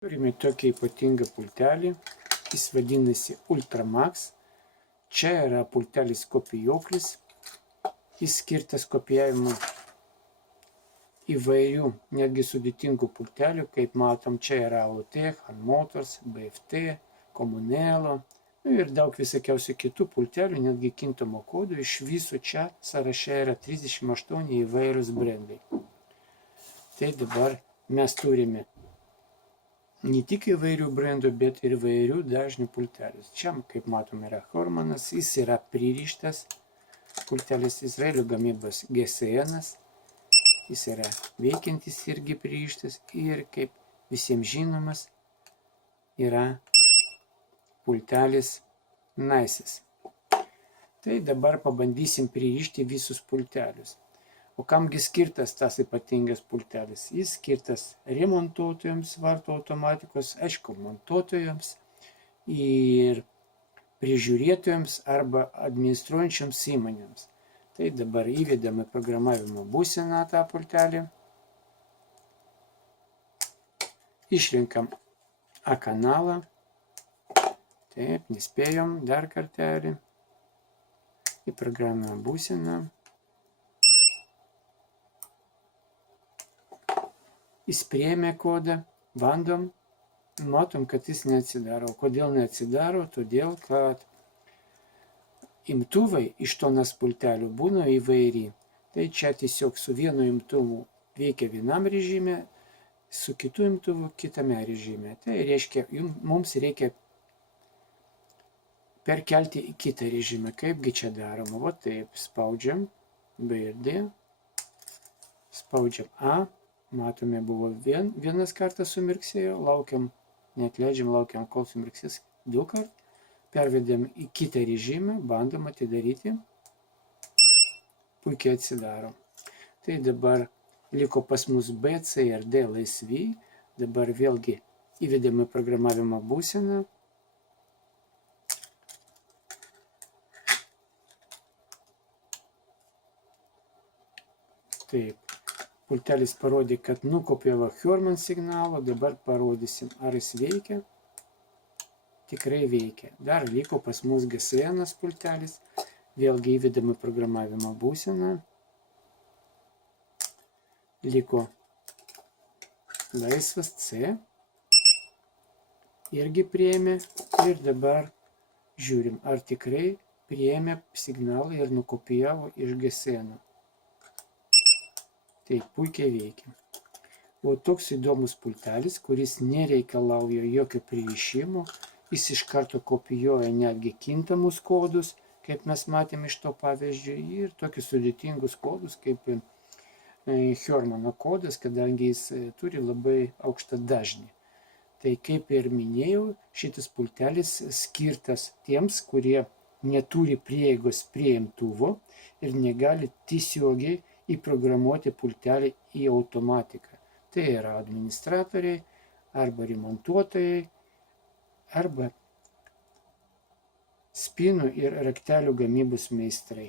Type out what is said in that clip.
Turime tokį ypatingą pultelį, jis vadinasi Ultramax. Čia yra pultelis kopijoklis, jis skirtas kopijavimui įvairių, netgi sudėtingų pultelių, kaip matom, čia yra AOT, Han Motors, BFT, Comunello ir daug visokiausių kitų pultelių, netgi kintamo kodų. Iš viso čia sąraše yra 38 įvairūs brandai. Tai dabar mes turime ne tik įvairių brandų, bet ir įvairių dažnių pultelius. Čia, kaip matom, yra Hormanas, jis yra pririštas pultelis, Izraelio gamybos GSN, jis yra veikiantis irgi pririštas ir, kaip visiems žinomas, yra pultelis Nices. Tai dabar pabandysim pririšti visus pultelius. O kamgi skirtas tas ypatingas pultelis? Jis skirtas remontuotojams vartų automatikos, aišku, montuotojams ir prižiūrėtojams arba administruojančiams įmonėms. Tai dabar įvedame programavimo būseną tą pultelį. Išrinkam A kanalą. Taip, nespėjom dar kartelį. Į programavimo būseną. Jis priėmė kodą, bandom, matom, kad jis neatsidaro. Kodėl neatsidaro? Todėl, kad imtuvai iš tonas pultelių būna įvairiai. Tai čia tiesiog su vienu imtuvu veikia vienam režime, su kitu imtuvu kitame režime. Tai reiškia, mums reikia perkelti į kitą režimą. Kaipgi čia daroma? Va taip, spaudžiam B ir D, spaudžiam A. Matome, buvo vienas kartas sumirksėjo, laukiam, neatleidžiam, laukiam, kol sumirksės 2 kartus. Pervedėm į kitą režimą, bandom atidaryti. Puikiai atsidaro. Tai dabar liko pas mus B, C ir D laisvi. Dabar vėlgi įvedėme programavimo būseną. Taip. Pultelis parodė, kad nukopijavo Horman signalą, dabar parodysim, ar jis veikia. Tikrai veikia. Dar liko pas mus GSN pultelis, vėlgi įvedame programavimo būseną. Liko laisvas C, irgi priėmė ir dabar žiūrim, ar tikrai priėmė signalą ir nukopijavo iš GSN. Tai puikiai veikia. O toks įdomus pultelis, kuris nereikalauja jokio pririšimo, jis iš karto kopijuoja netgi kintamus kodus, kaip mes matėme iš to pavyzdžio, ir tokius sudėtingus kodus, kaip Hormano kodas, kadangi jis turi labai aukštą dažnį. Tai kaip ir minėjau, šitas pultelis skirtas tiems, kurie neturi prieigos prie imtuvo ir negali tiesiogiai įprogramuoti pultelį į automatiką. Tai yra administratoriai, arba remontuotojai, arba spinų ir raktelių gamybos meistrai.